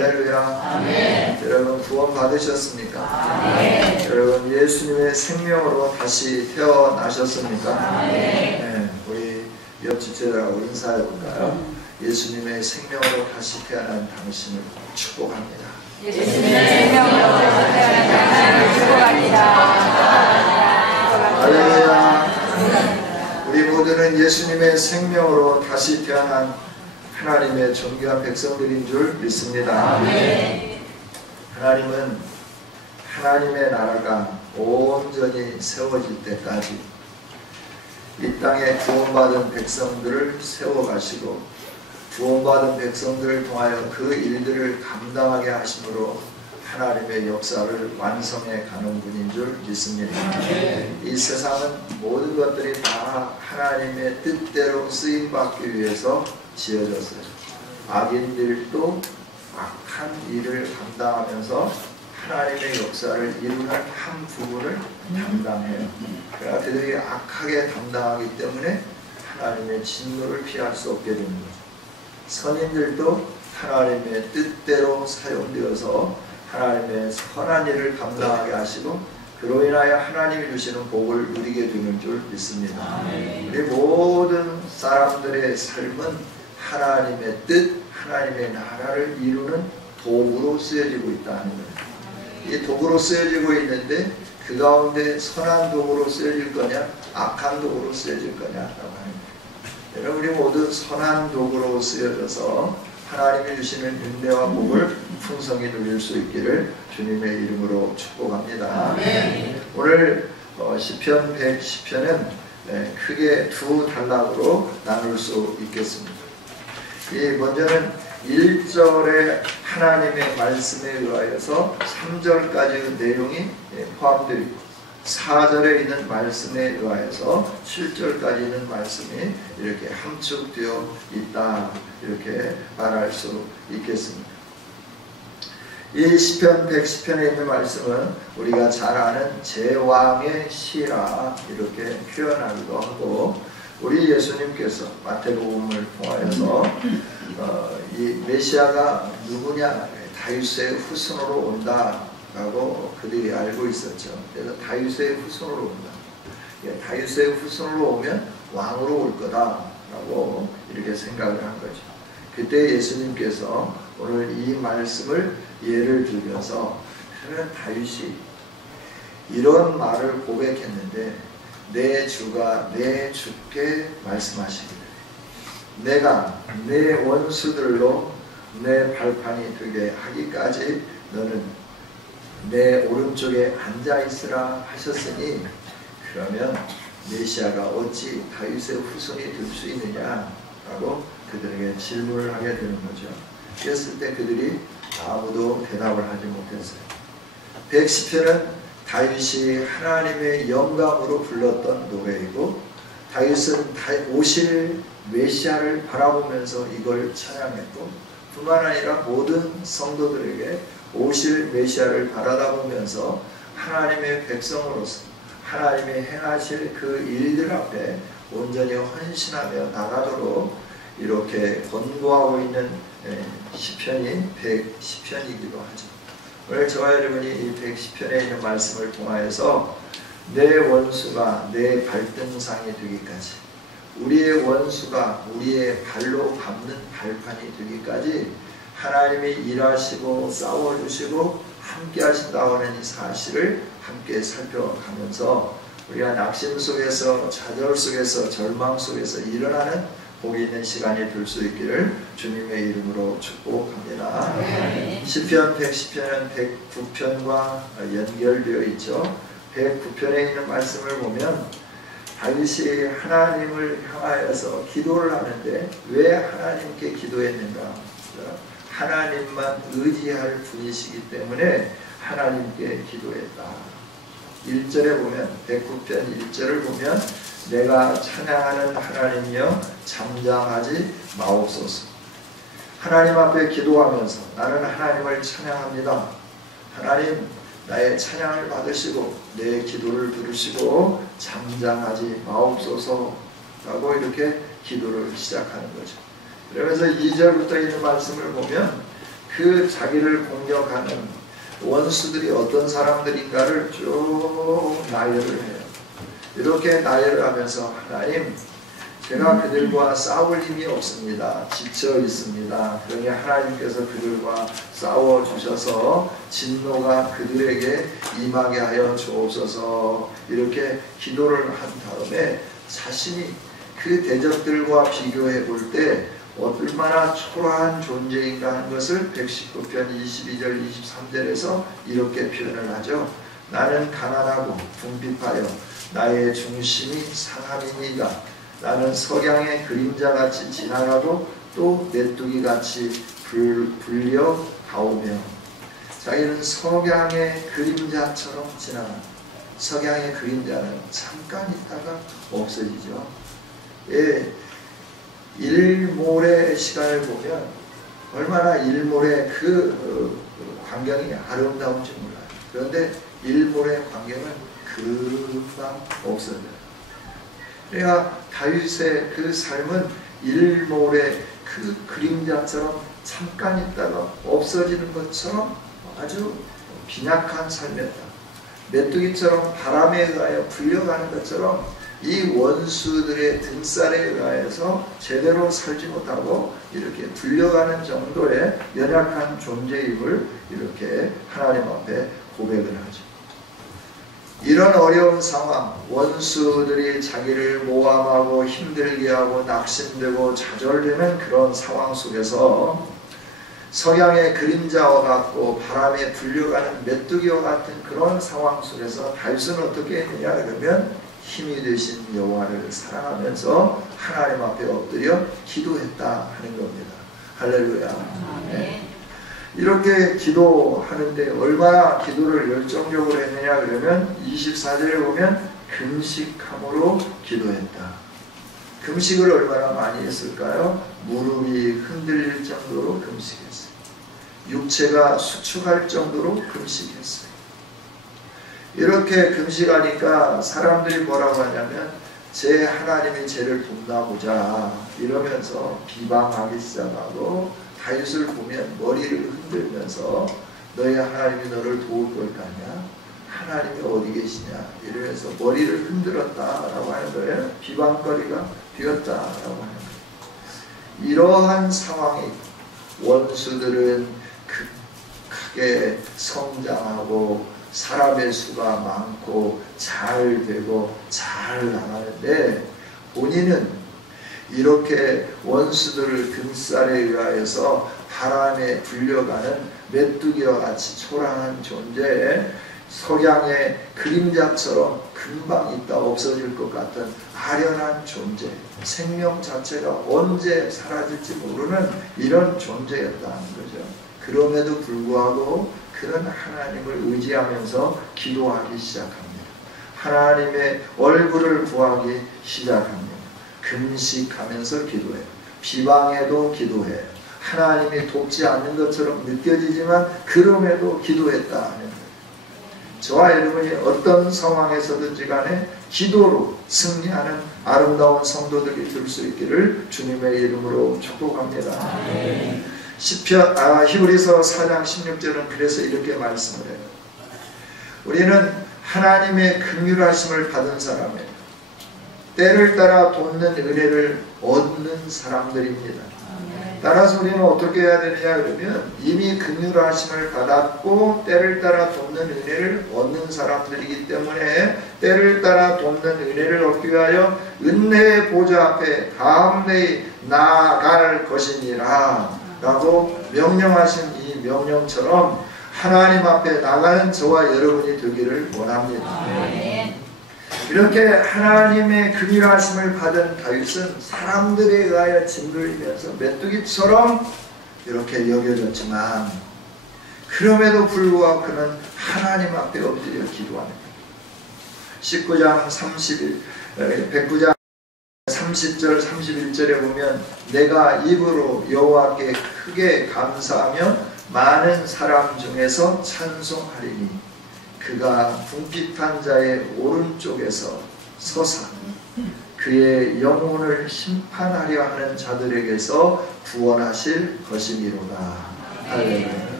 할렐루야. 아멘. 여러분 구원 받으셨습니까? 아멘. 여러분 예수님의 생명으로 다시 태어나셨습니까? 아멘. 네, 우리 옆 지체들하고 인사해 볼까요? 예수님의 생명으로 다시 태어난 당신을 축복합니다. 예수님의 생명으로 다시 태어난 당신을 축복합니다. 할렐루야. 우리 모두는 예수님의 생명으로 다시 태어난 하나님의 존귀한 백성들인 줄 믿습니다. 아멘. 하나님은 하나님의 나라가 온전히 세워질 때까지 이 땅에 구원받은 백성들을 세워가시고 구원받은 백성들을 통하여 그 일들을 감당하게 하심으로 하나님의 역사를 완성해 가는 분인 줄 믿습니다. 이 세상은 모든 것들이 다 하나님의 뜻대로 쓰임받기 위해서 지어졌어요. 악인들도 악한 일을 감당하면서 하나님의 역사를 이루는 한 부분을 담당해요. 그러나 그들이 악하게 담당하기 때문에 하나님의 진노를 피할 수 없게 됩니다. 선인들도 하나님의 뜻대로 사용되어서 하나님의 선한 일을 감당하게 하시고 그로 인하여 하나님이 주시는 복을 누리게 되는 줄 믿습니다. 우리 모든 사람들의 삶은 하나님의 뜻, 하나님의 나라를 이루는 도구로 쓰여지고 있다는 거예요. 이 도구로 쓰여지고 있는데 그 가운데 선한 도구로 쓰여질 거냐 악한 도구로 쓰여질 거냐라고 하는 거예요. 여러분 우리 모두 선한 도구로 쓰여져서 하나님이 주시는 은혜와 복을 풍성히 누릴 수 있기를 주님의 이름으로 축복합니다. 오늘 시편 110편은 크게 두 단락으로 나눌 수 있겠습니다. 먼저는 1절에 하나님의 말씀에 의하여서 3절까지의 내용이 포함되어 있고 4절에 있는 말씀에 의하여서 7절까지 있는 말씀이 이렇게 함축되어 있다 이렇게 말할 수 있겠습니다. 이 시편 110편에 있는 말씀은 우리가 잘 아는 제왕의 시라 이렇게 표현하기도 하고 우리 예수님께서 마태복음을 통하여서 이 메시아가 누구냐 다윗의 후손으로 온다라고 그들이 알고 있었죠. 그래서 다윗의 후손으로 온다. 다윗의 후손으로 오면 왕으로 올 거다라고 이렇게 생각을 한 거죠. 그때 예수님께서 오늘 이 말씀을 예를 들면서 그는 다윗이 이런 말을 고백했는데 내 주가 내 주께 말씀하시기를 내가 내 원수들로 내 발판이 되게 하기까지 너는 내 오른쪽에 앉아있으라 하셨으니 그러면 메시아가 어찌 다윗의 후손이 될 수 있느냐라고 그들에게 질문을 하게 되는 거죠. 그랬을 때 그들이 아무도 대답을 하지 못했어요. 110편은 다윗이 하나님의 영감으로 불렀던 노래이고 다윗은 오실 메시아를 바라보면서 이걸 찬양했고 뿐만 아니라 모든 성도들에게 오실 메시아를 바라다보면서 하나님의 백성으로서 하나님이 행하실 그 일들 앞에 온전히 헌신하며 나가도록 이렇게 권고하고 있는 시편이 110편이기도 하죠. 오늘 저와 여러분이 이 110편에 있는 말씀을 통하여서 내 원수가 내 발등상이 되기까지 우리의 원수가 우리의 발로 밟는 발판이 되기까지 하나님이 일하시고 싸워주시고 함께 하신다고 하는 이 사실을 함께 살펴가면서 우리가 낙심 속에서 좌절 속에서 절망 속에서 일어나는 복이 있는 시간이 될 수 있기를 주님의 이름으로 축복합니다. 시편 110편은 109편과 연결되어 있죠. 109편에 있는 말씀을 보면 다윗이 하나님을 향하여서 기도를 하는데 왜 하나님께 기도했는가? 하나님만 의지할 분이시기 때문에 하나님께 기도했다. 1절에 보면 109편 1절을 보면 내가 찬양하는 하나님이여 잠잠하지 마옵소서. 하나님 앞에 기도하면서 나는 하나님을 찬양합니다. 하나님 나의 찬양을 받으시고 내 기도를 들으시고 잠잠하지 마옵소서 라고 이렇게 기도를 시작하는 거죠. 그러면서 2절부터 있는 말씀을 보면 그 자기를 공격하는 원수들이 어떤 사람들인가를 쭉 나열을 해요. 이렇게 나열을 하면서 하나님, 제가 그들과 싸울 힘이 없습니다. 지쳐 있습니다. 그러니 하나님께서 그들과 싸워 주셔서 진노가 그들에게 임하게 하여 주옵소서. 이렇게 기도를 한 다음에 자신이 그 대적들과 비교해 볼 때 얼마나 초라한 존재인가 하는 것을 119편 22절 23절에서 이렇게 표현을 하죠. 나는 가난하고 궁핍하여 나의 중심이 상함이니이다. 나는 석양의 그림자같이 지나가고 또 메뚜기같이 불려 가오며. 자기는 석양의 그림자처럼 지나간다. 석양의 그림자는 잠깐 있다가 없어지죠. 예, 일몰의 시간을 보면 얼마나 일몰의 그 광경이 아름다운지 몰라요. 그런데 일몰의 광경은 금방 없어져요. 그러니까 다윗의 그 삶은 일몰의 그 그림자처럼 잠깐 있다가 없어지는 것처럼 아주 빈약한 삶이었다. 메뚜기처럼 바람에 의하여 불려가는 것처럼 이 원수들의 등살에 의해서 제대로 살지 못하고 이렇게 불려가는 정도의 연약한 존재임을 이렇게 하나님 앞에 고백을 하죠. 이런 어려운 상황, 원수들이 자기를 모함하고 힘들게 하고 낙심되고 좌절되는 그런 상황 속에서 석양의 그림자와 같고 바람에 불려가는 메뚜기와 같은 그런 상황 속에서 다윗은 어떻게 했느냐 그러면 힘이 되신 여호와를 사랑하면서 하나님 앞에 엎드려 기도했다 하는 겁니다. 할렐루야. 네. 이렇게 기도하는데 얼마나 기도를 열정적으로 했느냐 그러면 24절에 보면 금식함으로 기도했다. 금식을 얼마나 많이 했을까요? 무릎이 흔들릴 정도로 금식했어요. 육체가 수축할 정도로 금식했어요. 이렇게 금식하니까 사람들이 뭐라고 하냐면 제 하나님이 쟤를 돕나보자 이러면서 비방하기 시작하고 다윗을 보면 머리를 흔들면서 너희 하나님이 너를 도울 걸 거냐? 하나님이 어디 계시냐? 이러면서 머리를 흔들었다라고 하는 거예요. 비방거리가 되었다라고 하는 거예요. 이러한 상황이 원수들은 크게 성장하고 사람의 수가 많고 잘 되고 잘 나가는데 본인은 이렇게 원수들을 등살에 의하여서 바람에 불려가는 메뚜기와 같이 초라한 존재에 석양의 그림자처럼 금방 있다 없어질 것 같은 아련한 존재, 생명 자체가 언제 사라질지 모르는 이런 존재였다는 거죠. 그럼에도 불구하고 그는 하나님을 의지하면서 기도하기 시작합니다. 하나님의 얼굴을 구하기 시작합니다. 금식하면서 기도해요. 비방해도 기도해요. 하나님이 돕지 않는 것처럼 느껴지지만 그럼에도 기도했다 하는 거예요. 저와 여러분이 어떤 상황에서든지 간에 기도로 승리하는 아름다운 성도들이 될 수 있기를 주님의 이름으로 축복합니다. 히브리서 4장 16절은 그래서 이렇게 말씀을 해요. 우리는 하나님의 긍휼하심을 받은 사람이에요. 때를 따라 돕는 은혜를 얻는 사람들입니다. 따라서 우리는 어떻게 해야 되느냐 그러면 이미 긍휼하심을 받았고 때를 따라 돕는 은혜를 얻는 사람들이기 때문에 때를 따라 돕는 은혜를 얻기 위하여 은혜의 보좌 앞에 담대히 나아갈 것이니라 라고 명령하신 이 명령처럼 하나님 앞에 나가는 저와 여러분이 되기를 원합니다. 이렇게 하나님의 긍휼하심을 받은 다윗은 사람들에 의하여 짓눌리면서 메뚜기처럼 이렇게 여겨졌지만 그럼에도 불구하고 그는 하나님 앞에 엎드려 기도합니다. 109장 30절 31절에 보면 내가 입으로 여호와께 크게 감사하며 많은 사람 중에서 찬송하리니 그가 궁핍한 자의 오른쪽에서 서사 그의 영혼을 심판하려 하는 자들에게서 구원하실 것이니로다. 할렐루야.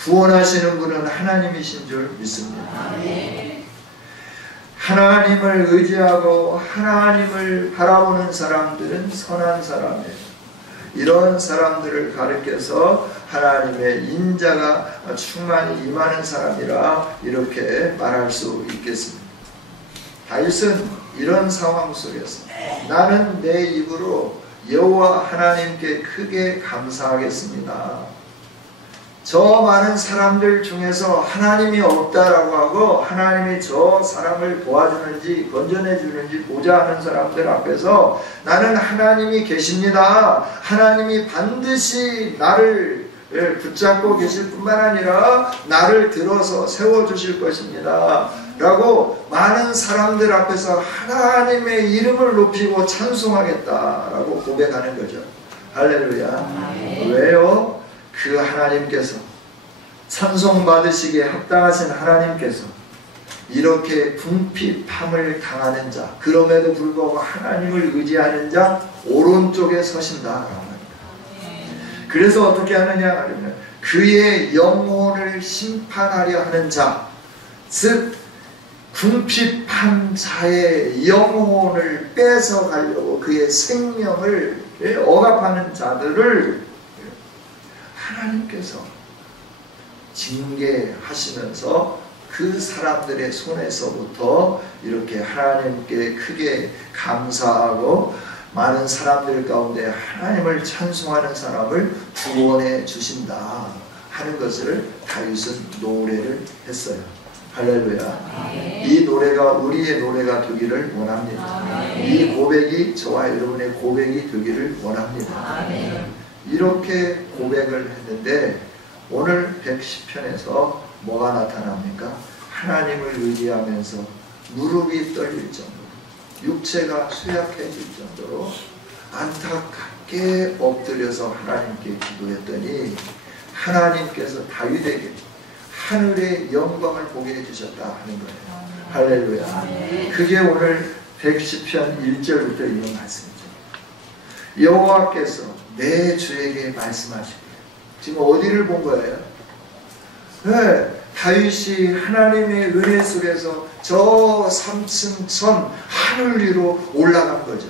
구원하시는 분은 하나님이신 줄 믿습니다. 하나님을 의지하고 하나님을 바라보는 사람들은 선한 사람이에요. 이런 사람들을 가리켜서 하나님의 인자가 충만히 임하는 사람이라 이렇게 말할 수 있겠습니다. 다윗은 이런 상황 속에서 나는 내 입으로 여호와 하나님께 크게 감사하겠습니다. 저 많은 사람들 중에서 하나님이 없다라고 하고 하나님이 저 사람을 도와주는지 건져내 주는지 보자 하는 사람들 앞에서 나는 하나님이 계십니다. 하나님이 반드시 나를 붙잡고 계실 뿐만 아니라 나를 들어서 세워주실 것입니다 라고 많은 사람들 앞에서 하나님의 이름을 높이고 찬송하겠다라고 고백하는 거죠. 할렐루야. 왜요? 그 하나님께서 찬송받으시기에 합당하신 하나님께서 이렇게 궁핍함을 당하는 자, 그럼에도 불구하고 하나님을 의지하는 자 오른쪽에 서신다라고 합니다. 그래서 어떻게 하느냐 하면 그의 영혼을 심판하려 하는 자, 즉 궁핍한 자의 영혼을 뺏어가려고 그의 생명을 억압하는 자들을 하나님께서 징계하시면서 그 사람들의 손에서부터 이렇게 하나님께 크게 감사하고 많은 사람들 가운데 하나님을 찬송하는 사람을 구원해 주신다 하는 것을 다윗은 노래를 했어요. 할렐루야. 이 노래가 우리의 노래가 되기를 원합니다. 이 고백이 저와 여러분의 고백이 되기를 원합니다. 이렇게 고백을 했는데 오늘 110편에서 뭐가 나타납니까? 하나님을 의지하면서 무릎이 떨릴 정도로 육체가 수약해질 정도로 안타깝게 엎드려서 하나님께 기도했더니 하나님께서 다윗에게 하늘의 영광을 보게 해주셨다 하는 거예요. 할렐루야. 그게 오늘 110편 1절부터 있는 말씀이죠. 여호와께서 내 주에게 말씀하시고 지금 어디를 본 거예요? 네, 다윗이 하나님의 은혜 속에서 저 3층 천 하늘 위로 올라간 거죠.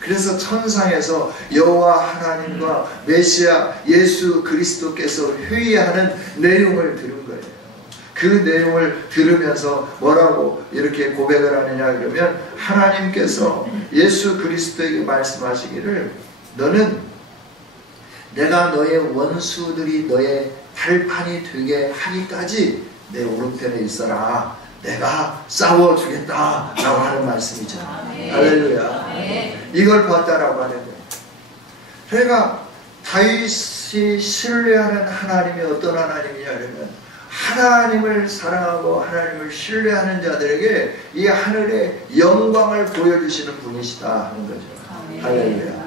그래서 천상에서 여호와 하나님과 메시아 예수 그리스도께서 회의하는 내용을 들은 거예요. 그 내용을 들으면서 뭐라고 이렇게 고백을 하느냐 그러면 하나님께서 예수 그리스도에게 말씀하시기를 너는 내가 너의 원수들이 너의 발판이 되게 하기까지 내 오른편에 있어라. 내가 싸워주겠다 라고 하는 말씀이죠. 할렐루야. 이걸 봤다라고 하는 거예요. 그러니까 다윗이 신뢰하는 하나님이 어떤 하나님이냐면 하나님을 사랑하고 하나님을 신뢰하는 자들에게 이 하늘의 영광을 보여주시는 분이시다 하는 거죠. 할렐루야.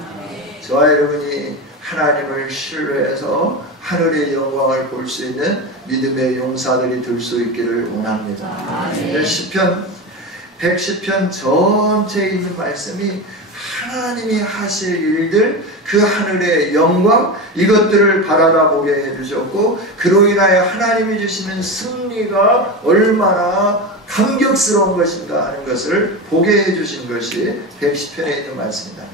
저와 여러분이 하나님을 신뢰해서 하늘의 영광을 볼 수 있는 믿음의 용사들이 될 수 있기를 원합니다. 시편 110편 전체에 있는 말씀이 하나님이 하실 일들, 그 하늘의 영광 이것들을 바라다 보게 해주셨고 그로 인하여 하나님이 주시는 승리가 얼마나 감격스러운 것인가 하는 것을 보게 해주신 것이 110편에 있는 말씀입니다.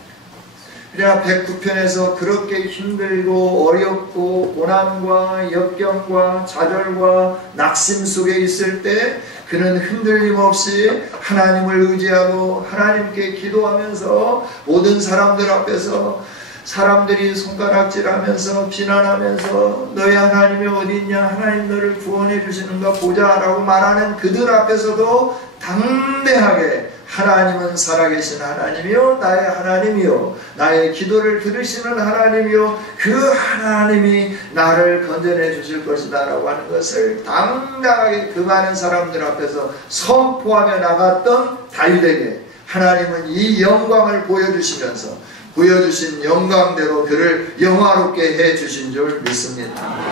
그러나 109편에서 그렇게 힘들고 어렵고 고난과 역경과 좌절과 낙심 속에 있을 때 그는 흔들림 없이 하나님을 의지하고 하나님께 기도하면서 모든 사람들 앞에서 사람들이 손가락질하면서 비난하면서 너희 하나님이 어디 있냐 하나님 너를 구원해 주시는가 보자 라고 말하는 그들 앞에서도 담대하게 하나님은 살아계신 하나님이요 나의 하나님이요 나의 기도를 들으시는 하나님이요 그 하나님이 나를 건져내 주실 것이다 라고 하는 것을 당당하게 그 많은 사람들 앞에서 선포하며 나갔던 다윗에게 하나님은 이 영광을 보여주시면서 보여주신 영광대로 그를 영화롭게 해주신 줄 믿습니다.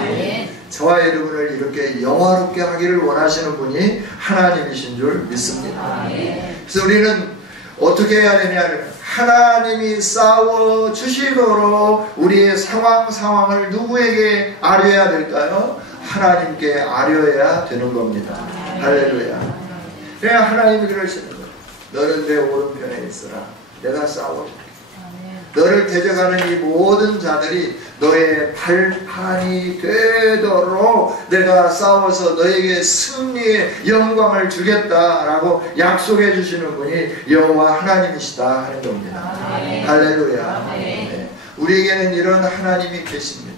저와 여러분을 이렇게 영화롭게 하기를 원하시는 분이 하나님이신 줄 믿습니다. 그래서 우리는 어떻게 해야 되냐 하나님이 싸워 주시도록 우리의 상황을 누구에게 아뢰어야 될까요? 하나님께 아뢰어야 되는 겁니다. 할렐루야. 그냥 하나님이 그러시는 거예요. 너는 내 오른편에 있어라. 내가 싸워줄게. 너를 대적하는 이 모든 자들이 너의 발판이 되도록 내가 싸워서 너에게 승리의 영광을 주겠다라고 약속해 주시는 분이 여호와 하나님이시다 하는 겁니다. 할렐루야. 네. 우리에게는 이런 하나님이 계십니다.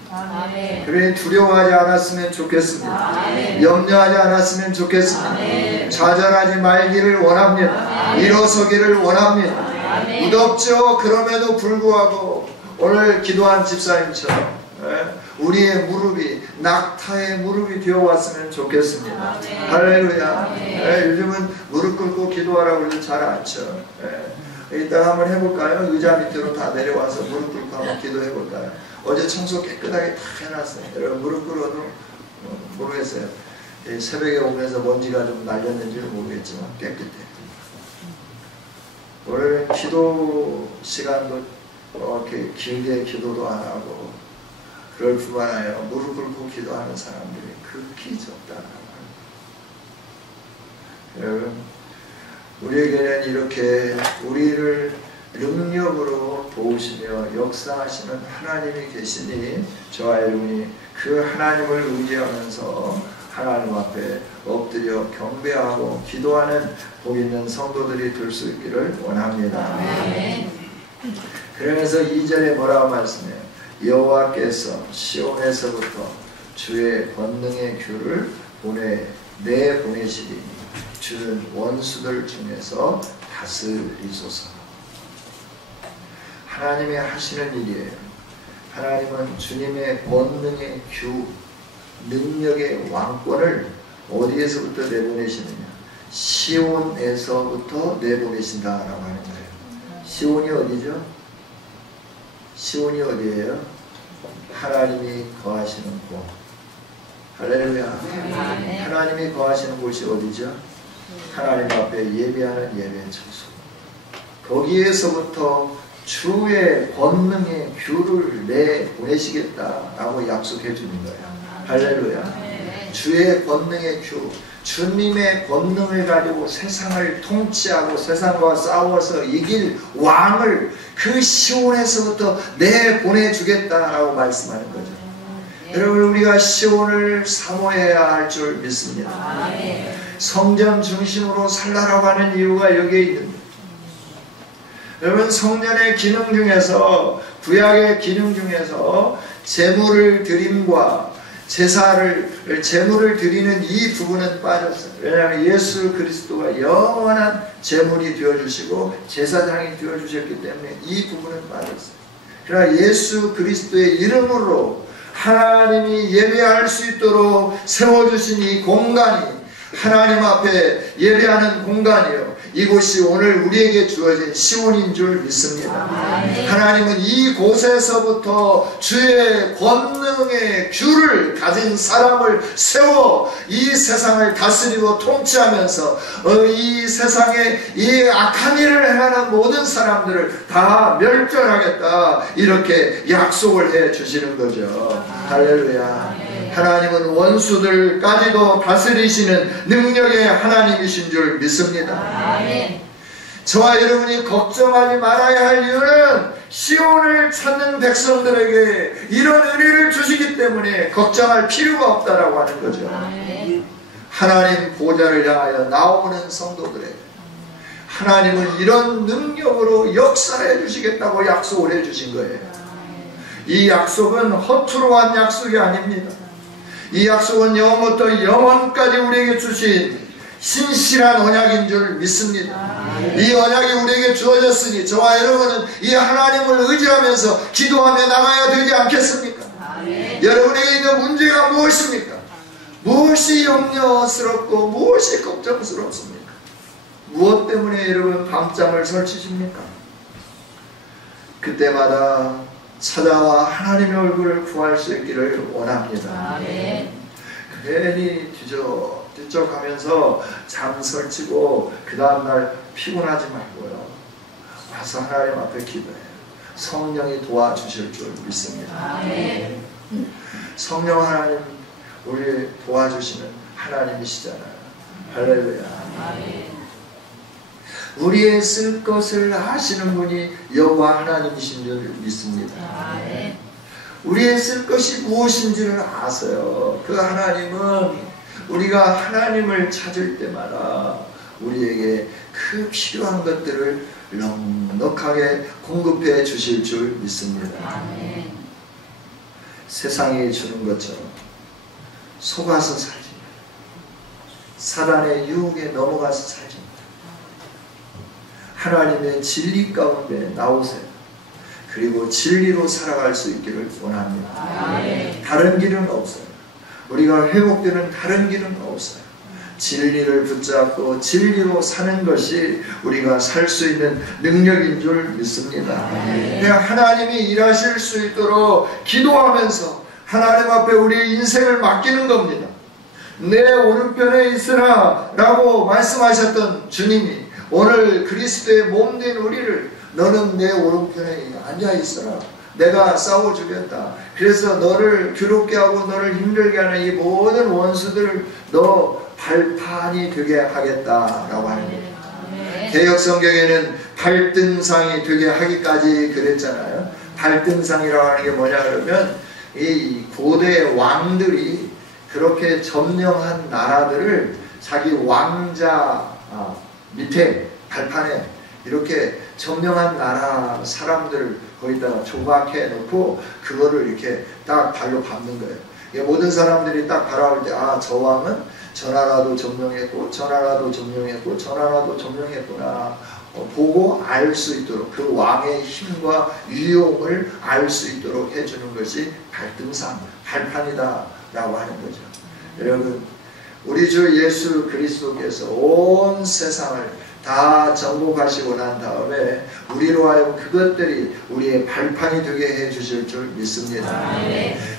그러니 두려워하지 않았으면 좋겠습니다. 염려하지 않았으면 좋겠습니다. 좌절하지 말기를 원합니다. 일어서기를 원합니다. 무덥죠. 그럼에도 불구하고 오늘 기도한 집사님처럼 우리의 무릎이 낙타의 무릎이 되어왔으면 좋겠습니다. 할렐루야. 요즘은 무릎 꿇고 기도하라고 해서 잘 안 쳐. 이따가 한번 해볼까요? 의자 밑으로 다 내려와서 무릎 꿇고 한번 기도해볼까요? 어제 청소 깨끗하게 다 해놨어요. 여러분 무릎 꿇어도 모르겠어요. 새벽에 오면서 먼지가 좀 날렸는지는 모르겠지만 깨끗해. 오늘 기도 시간도 이렇게 길게 기도도 안 하고 그럴 뿐만 아니라 무릎 꿇고 기도하는 사람들이 극히 적다. 여러분 우리에게는 이렇게 우리를 능력으로 도우시며 역사하시는 하나님이 계시니 저와 여러분이 그 하나님을 의지하면서 하나님 앞에 엎드려 경배하고 기도하는 복 있는 성도들이 될 수 있기를 원합니다. 그러면서 2절에 뭐라고 말씀해요? 여호와께서 시온에서부터 주의 권능의 귤을 내보내시리니 주는 원수들 중에서 다스리소서. 하나님이 하시는 일이에요. 하나님은 주님의 권능의 귤, 능력의 왕권을 어디에서부터 내보내시느냐? 시온에서부터 내보내신다라고 하는 거예요. 시온이 어디죠? 시온이 어디예요? 하나님이 거하시는 곳. 할렐루야. 하나님이 거하시는 곳이 어디죠? 하나님 앞에 예배하는 예배 처소. 거기에서부터 주의 권능의 귤을 내보내시겠다라고 약속해 주는 거예요. 할렐루야. 주의 권능의 귤, 주님의 권능을 가지고 세상을 통치하고 세상과 싸워서 이길 왕을 그 시온에서부터 내보내주겠다라고 말씀하는 거죠. 여러분 우리가 시온을 사모해야 할 줄 믿습니다. 성전 중심으로 살라라고 하는 이유가 여기에 있는데 여러분 성전의 기능 중에서 구약의 기능 중에서 제물을 드림과 제물을 드리는 이 부분은 빠졌어요. 왜냐하면 예수 그리스도가 영원한 제물이 되어주시고 제사장이 되어주셨기 때문에 이 부분은 빠졌어요. 그러나 예수 그리스도의 이름으로 하나님이 예배할 수 있도록 세워주신 이 공간이 하나님 앞에 예배하는 공간이요. 이곳이 오늘 우리에게 주어진 시온인 줄 믿습니다. 하나님은 이곳에서부터 주의 권능의 귤을 가진 사람을 세워 이 세상을 다스리고 통치하면서 이 세상에 이 악한 일을 행하는 모든 사람들을 다 멸절하겠다 이렇게 약속을 해 주시는 거죠. 할렐루야. 하나님은 원수들까지도 다스리시는 능력의 하나님이신 줄 믿습니다. 아멘. 저와 여러분이 걱정하지 말아야 할 이유는 시온을 찾는 백성들에게 이런 은혜를 주시기 때문에 걱정할 필요가 없다라고 하는 거죠. 아멘. 하나님 보좌를 향하여 나오는 성도들에게 하나님은 이런 능력으로 역사해 주시겠다고 약속을 해 주신 거예요. 이 약속은 허투루 한 약속이 아닙니다. 이 약속은 영원부터 영원까지 우리에게 주신 신실한 언약인 줄 믿습니다. 이 언약이 우리에게 주어졌으니 저와 여러분은 이 하나님을 의지하면서 기도하며 나가야 되지 않겠습니까? 여러분에게 있는 문제가 무엇입니까? 무엇이 염려스럽고 무엇이 걱정스럽습니까? 무엇 때문에 여러분 밤잠을 설치십니까? 그때마다 찾아와 하나님의 얼굴을 구할 수 있기를 원합니다. 괜히 뒤적하면서 잠 설치고 그 다음날 피곤하지 말고요. 와서 하나님 앞에 기도해요. 성령이 도와주실 줄 믿습니다. 아멘. 성령 하나님 우리 도와주시는 하나님이시잖아요. 할렐루야. 아멘. 우리의 쓸 것을 아시는 분이 여호와 하나님이신 줄 믿습니다. 아멘. 우리의 쓸 것이 무엇인지를 아세요. 그 하나님은 우리가 하나님을 찾을 때마다 우리에게 그 필요한 것들을 넉넉하게 공급해 주실 줄 믿습니다. 아멘. 세상이 주는 것처럼 속아서 살지 마세요. 사단의 유혹에 넘어가서 살지 마세요. 하나님의 진리 가운데 나오세요. 그리고 진리로 살아갈 수 있기를 원합니다. 아멘. 다른 길은 없어요. 우리가 회복되는 다른 길은 없어요. 진리를 붙잡고 진리로 사는 것이 우리가 살 수 있는 능력인 줄 믿습니다. 그냥 하나님이 일하실 수 있도록 기도하면서 하나님 앞에 우리의 인생을 맡기는 겁니다. 내 오른편에 있으라 라고 말씀하셨던 주님이 오늘 그리스도의 몸된 우리를 너는 내 오른편에 앉아있어라. 내가 싸워주겠다. 그래서 너를 괴롭게 하고 너를 힘들게 하는 이 모든 원수들을 너 발판이 되게 하겠다라고 하는 거예요. 개역 성경에는 발등상이 되게 하기까지 그랬잖아요. 발등상이라고 하는 게 뭐냐 그러면 이 고대 왕들이 그렇게 점령한 나라들을 자기 왕자 밑에 발판에 이렇게 점령한 나라 사람들 거기다가 조각해 놓고 그거를 이렇게 딱 발로 밟는 거예요. 모든 사람들이 딱 바라볼 때 아, 저 왕은 저 나라도 점령했고 저 나라도 점령했고 저 나라도 점령했구나 보고 알 수 있도록 그 왕의 힘과 위용을 알 수 있도록 해주는 것이 발등상, 발판이다 라고 하는 거죠. 여러분 우리 주 예수 그리스도께서 온 세상을 다 정복하시고 난 다음에 우리로 하여금 그것들이 우리의 발판이 되게 해주실 줄 믿습니다.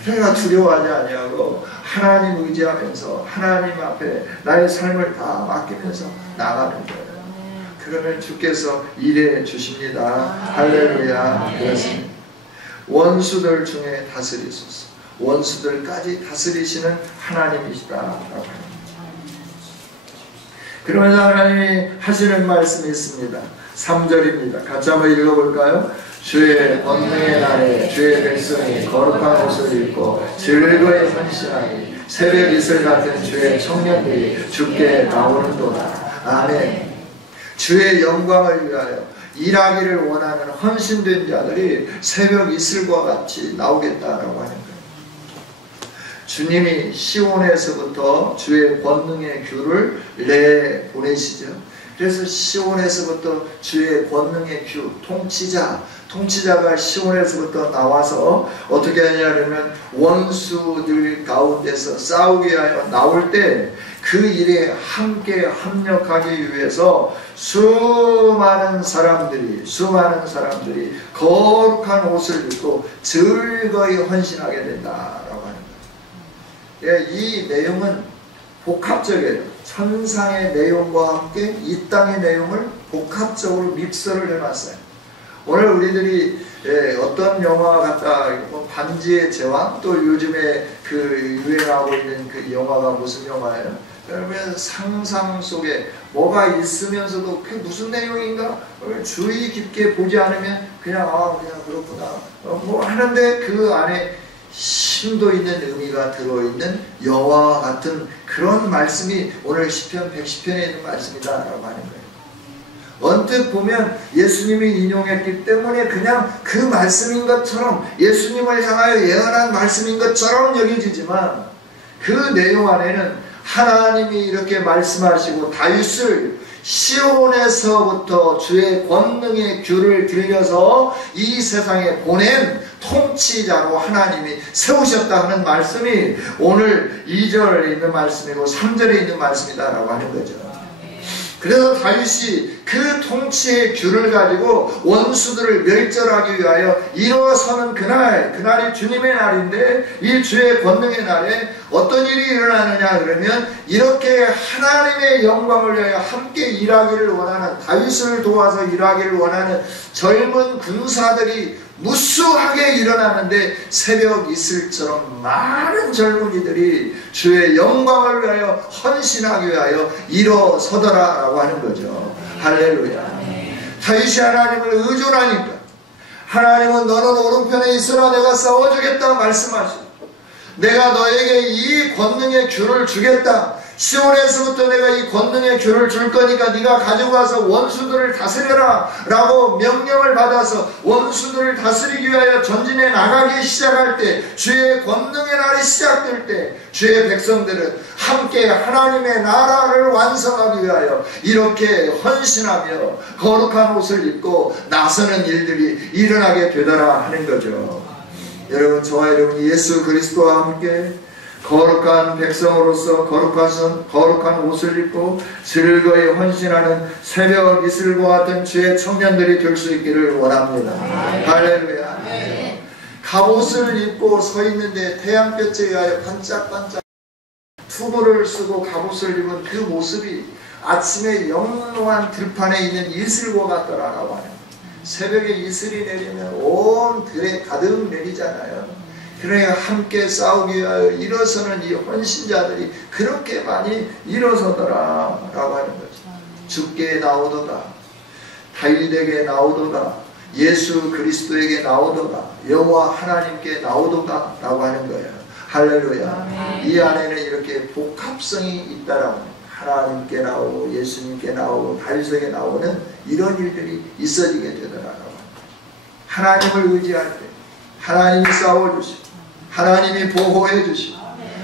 그러니까 두려워하지 아니하고 하나님 의지하면서 하나님 앞에 나의 삶을 다 맡기면서 나가는 거예요. 그러면 주께서 일해 주십니다. 할렐루야. 그렇습니다. 원수들 중에 다스리소서. 원수들까지 다스리시는 하나님이시다라고 합니다. 그러면서 하나님이 하시는 말씀이 있습니다. 3절입니다. 같이 한번 읽어볼까요? 주의 권능의 날에 주의 백성이 거룩한 옷을 입고 즐거이 헌신하니 새벽 이슬 같은 주의 청년들이 주께 나오는도다. 아멘. 주의 영광을 위하여 일하기를 원하는 헌신된 자들이 새벽 이슬과 같이 나오겠다라고 하는 거예요. 주님이 시온에서부터 주의 권능의 규를 내보내시죠. 그래서 시온에서부터 주의 권능의 규, 통치자가 시온에서부터 나와서 어떻게 하냐면 원수들 가운데서 싸우게 하여 나올 때 그 일에 함께 합력하기 위해서 수많은 사람들이 거룩한 옷을 입고 즐거이 헌신하게 된다라고 하는 거예요. 이 내용은 복합적이에요. 천상의 내용과 함께 이 땅의 내용을 복합적으로 믹서를 해놨어요. 오늘 우리들이 어떤 영화 같다, 반지의 제왕, 또 요즘에 그 유행하고 있는 그 영화가 무슨 영화예요? 그러면 상상 속에 뭐가 있으면서도 그게 무슨 내용인가? 주의 깊게 보지 않으면 그냥 그렇구나 뭐 하는데 그 안에 심도 있는 의미가 들어있는 영화와 같은 그런 말씀이 오늘 시편 110편에 있는 말씀이다 라고 하는 거예요. 언뜻 보면 예수님이 인용했기 때문에 그냥 그 말씀인 것처럼 예수님을 향하여 예언한 말씀인 것처럼 여겨지지만 그 내용 안에는 하나님이 이렇게 말씀하시고 다윗을 시온에서부터 주의 권능의 규를 들려서 이 세상에 보낸 통치자로 하나님이 세우셨다 하는 말씀이 오늘 2절에 있는 말씀이고 3절에 있는 말씀이다 라고 하는 거죠. 그래서 다윗이 그 통치의 귤을 가지고 원수들을 멸절하기 위하여 일어서는 그날이 주님의 날인데, 이 주의 권능의 날에 어떤 일이 일어나느냐 그러면, 이렇게 하나님의 영광을 위하여 함께 일하기를 원하는, 다윗을 도와서 일하기를 원하는 젊은 군사들이 무수하게 일어나는데, 새벽 이슬처럼 많은 젊은이들이 주의 영광을 위하여 헌신하기 위하여 일어서더라 라고 하는 거죠. 할렐루야. 다윗이 하나님을 의존하니까, 하나님은 너는 오른편에 있으라 내가 싸워주겠다 말씀하시고, 내가 너에게 이 권능의 귤을 주겠다, 시온에서부터 내가 이 권능의 귤을 줄 거니까 네가 가지고 가서 원수들을 다스려라 라고 명령을 받아서 원수들을 다스리기 위하여 전진해 나가기 시작할 때, 주의 권능의 날이 시작될 때, 주의 백성들은 함께 하나님의 나라를 완성하기 위하여 이렇게 헌신하며 거룩한 옷을 입고 나서는 일들이 일어나게 되더라 하는 거죠. 여러분, 저와 여러분이 예수 그리스도와 함께 거룩한 백성으로서 거룩한 옷을 입고 즐거이 헌신하는 새벽 이슬과 같은 주의 청년들이 될 수 있기를 원합니다. 할렐루야. 갑옷을 입고 서 있는데 태양볕에 의하여 반짝반짝 투구를 쓰고 갑옷을 입은 그 모습이 아침에 영롱한 들판에 있는 이슬과 같더라라고 하는, 새벽에 이슬이 내리면 온 들에 가득 내리잖아요. 그러니까 함께 싸우기 위하여 일어서는 이 헌신자들이 그렇게 많이 일어서더라 라고 하는 거죠. 주께 나오도다, 다윗에게 나오도다, 예수 그리스도에게 나오도다, 여호와 하나님께 나오도다 라고 하는 거예요. 할렐루야. 이 안에는 이렇게 복합성이 있다라고, 하나님께 나오고 예수님께 나오고 다윗에게 나오는 이런 일들이 있어지게 되더라라고. 하나님을 의지할 때 하나님이 싸워주시고, 하나님이 보호해 주시고,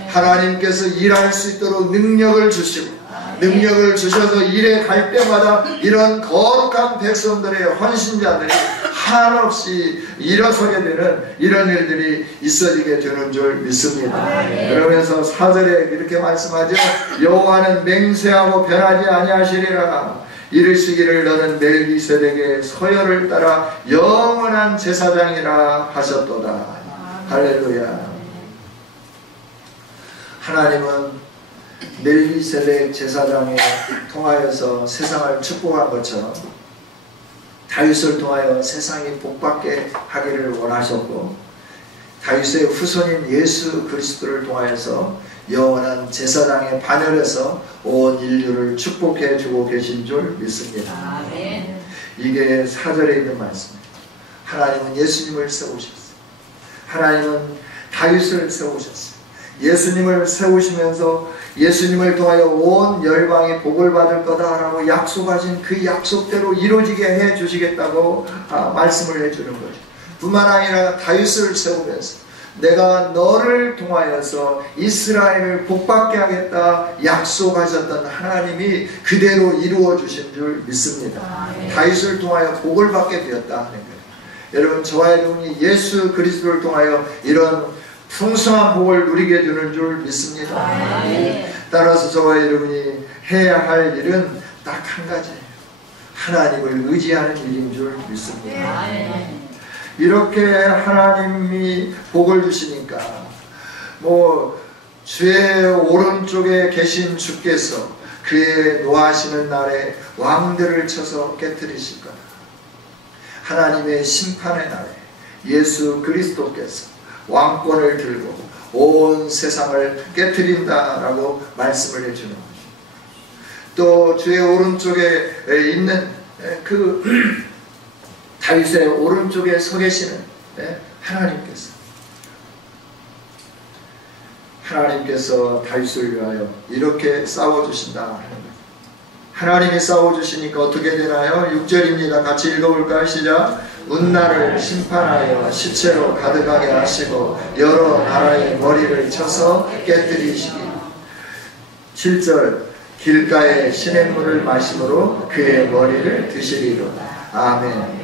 하나님께서 일할 수 있도록 능력을 주시고, 능력을 주셔서 일에 갈 때마다 이런 거룩한 백성들의 헌신자들이 한없이 일어서게 되는 이런 일들이 있어지게 되는 줄 믿습니다. 그러면서 4절에 이렇게 말씀하죠. 여호와는 맹세하고 변하지 아니하시리라. 이르시기를 너는 멜기세덱의 서열을 따라 영원한 제사장이라 하셨도다. 할렐루야. 하나님은 멜기세덱 제사장에 통하여서 세상을 축복한 것처럼 다윗을 통하여 세상이 복받게 하기를 원하셨고, 다윗의 후손인 예수 그리스도를 통하여서 영원한 제사장의 반열에서 온 인류를 축복해 주고 계신 줄 믿습니다. 이게 4절에 있는 말씀입니다. 하나님은 예수님을 세우셨어요. 하나님은 다윗을 세우셨어요. 예수님을 세우시면서 예수님을 통하여 온 열방이 복을 받을 거다라고 약속하신 그 약속대로 이루어지게 해 주시겠다고 말씀을 해주는 거죠. 뿐만 아니라 다윗을 세우면서 내가 너를 통하여서 이스라엘을 복받게 하겠다 약속하셨던 하나님이 그대로 이루어 주신 줄 믿습니다. 다윗을 통하여 복을 받게 되었다 하는 거예요. 여러분, 저와 여러분이 예수 그리스도를 통하여 이런 풍성한 복을 누리게 되는 줄 믿습니다. 따라서 저와 여러분이 해야 할 일은 딱 한 가지예요. 하나님을 의지하는 일인 줄 믿습니다. 이렇게 하나님이 복을 주시니까 주의 오른쪽에 계신 주께서 그의 노하시는 날에 왕들을 쳐서 깨뜨리실 거다. 하나님의 심판의 날에 예수 그리스도께서 왕권을 들고 온 세상을 깨뜨린다라고 말씀을 해주는 거죠. 또 주의 오른쪽에 있는 그 다윗의 오른쪽에 서 계시는 하나님께서 다윗을 위하여 이렇게 싸워주신다 하는 거예요. 하나님이 싸워주시니까 어떻게 되나요? 6절입니다. 같이 읽어볼까요? 시작. 문나를 심판하여 시체로 가득하게 하시고 여러 나라의 머리를 쳐서 깨뜨리시기. 7절. 길가에 시냇물을 마심으로 그의 머리를 드시리로다. 아멘.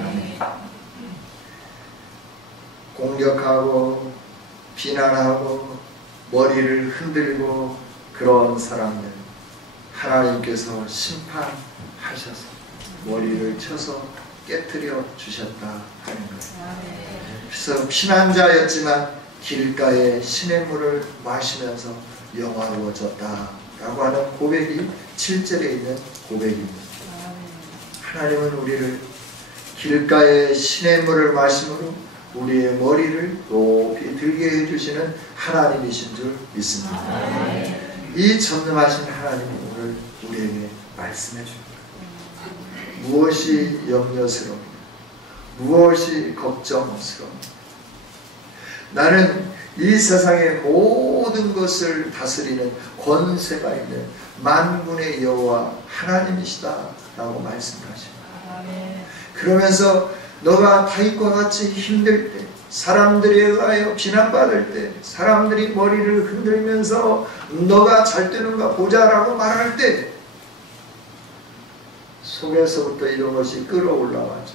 공격하고 비난하고 머리를 흔들고 그런 사람들 하나님께서 심판하셔서 머리를 쳐서 깨뜨려 주셨다 하는 거예요. 그래서 피난자였지만 길가에 시냇물을 마시면서 영화로워졌다 라고 하는 고백이 7절에 있는 고백입니다. 하나님은 우리를 길가에 시냇물을 마심으로 우리의 머리를 높이 들게 해주시는 하나님이신 줄 믿습니다. 이 전능하신 하나님이 오늘 우리에게 말씀해 줍니다. 무엇이 염려스러운가? 무엇이 걱정스러운가? 나는 이 세상의 모든 것을 다스리는 권세가 있는 만군의 여호와 하나님이시다 라고 말씀하십니다. 그러면서 너가 다윗과 같이 힘들 때, 사람들에 의하여 비난받을 때, 사람들이 머리를 흔들면서 너가 잘 되는가 보자라고 말할 때 속에서부터 이런 것이 끌어올라와죠.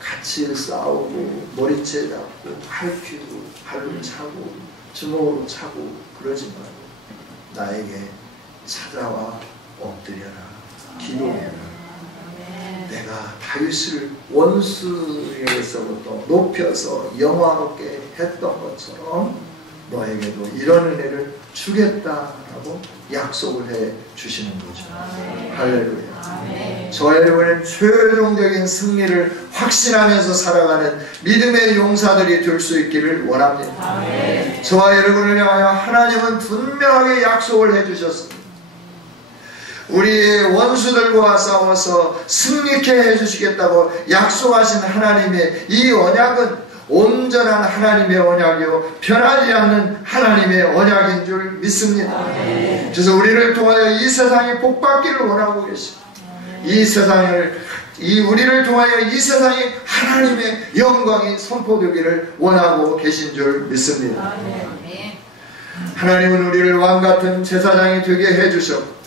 같이 싸우고 머리채 잡고 핥히고 발로 차고 주먹으로 차고 그러지 말고 나에게 찾아와 엎드려라, 기도해라. 내가 다윗을 원수에게서부터 높여서 영화롭게 했던 것처럼 너에게도 이런 은혜를 주겠다라고 약속을 해 주시는 거죠. 할렐루야. 저와 여러분은 최종적인 승리를 확신하면서 살아가는 믿음의 용사들이 될 수 있기를 원합니다. 저와 여러분을 향하여 하나님은 분명하게 약속을 해 주셨습니다. 우리의 원수들과 싸워서 승리케 해주시겠다고 약속하신 하나님의 이 언약은 온전한 하나님의 언약이요 변하지 않는 하나님의 언약인 줄 믿습니다. 그래서 우리를 통하여 이 세상이 복받기를 원하고 계십니다. 우리를 통하여 이 세상에 하나님의 영광이 선포되기를 원하고 계신 줄 믿습니다. 하나님은 우리를 왕같은 제사장이 되게 해주셨고,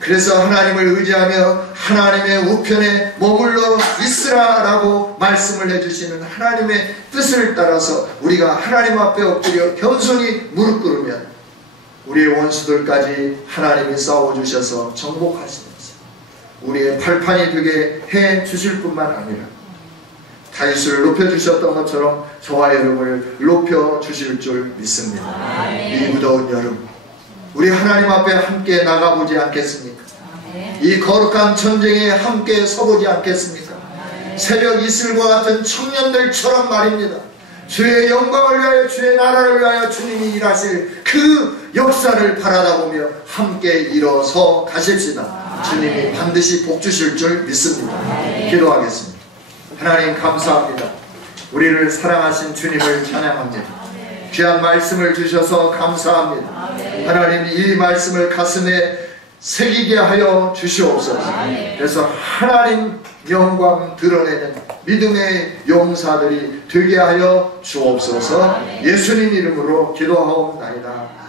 그래서 하나님을 의지하며 하나님의 우편에 머물러 있으라라고 말씀을 해주시는 하나님의 뜻을 따라서 우리가 하나님 앞에 엎드려 겸손히 무릎 꿇으면 우리의 원수들까지 하나님이 싸워주셔서 정복하시면서 우리의 팔판이 되게 해주실 뿐만 아니라 다윗을 높여주셨던 것처럼 저와 여러분을 높여주실 줄 믿습니다. 이 무더운 여름 우리 하나님 앞에 함께 나가보지 않겠습니까? 이 거룩한 전쟁에 함께 서보지 않겠습니까? 새벽 이슬과 같은 청년들처럼 말입니다. 주의 영광을 위하여, 주의 나라를 위하여 주님이 일하실 그 역사를 바라다보며 함께 일어서 가십시다. 주님이 반드시 복 주실 줄 믿습니다. 기도하겠습니다. 하나님 감사합니다. 우리를 사랑하신 주님을 찬양합니다. 귀한 말씀을 주셔서 감사합니다. 하나님 이 말씀을 가슴에 새기게 하여 주시옵소서. 그래서 하나님 영광 드러내는 믿음의 용사들이 되게 하여 주옵소서. 예수님 이름으로 기도하옵나이다.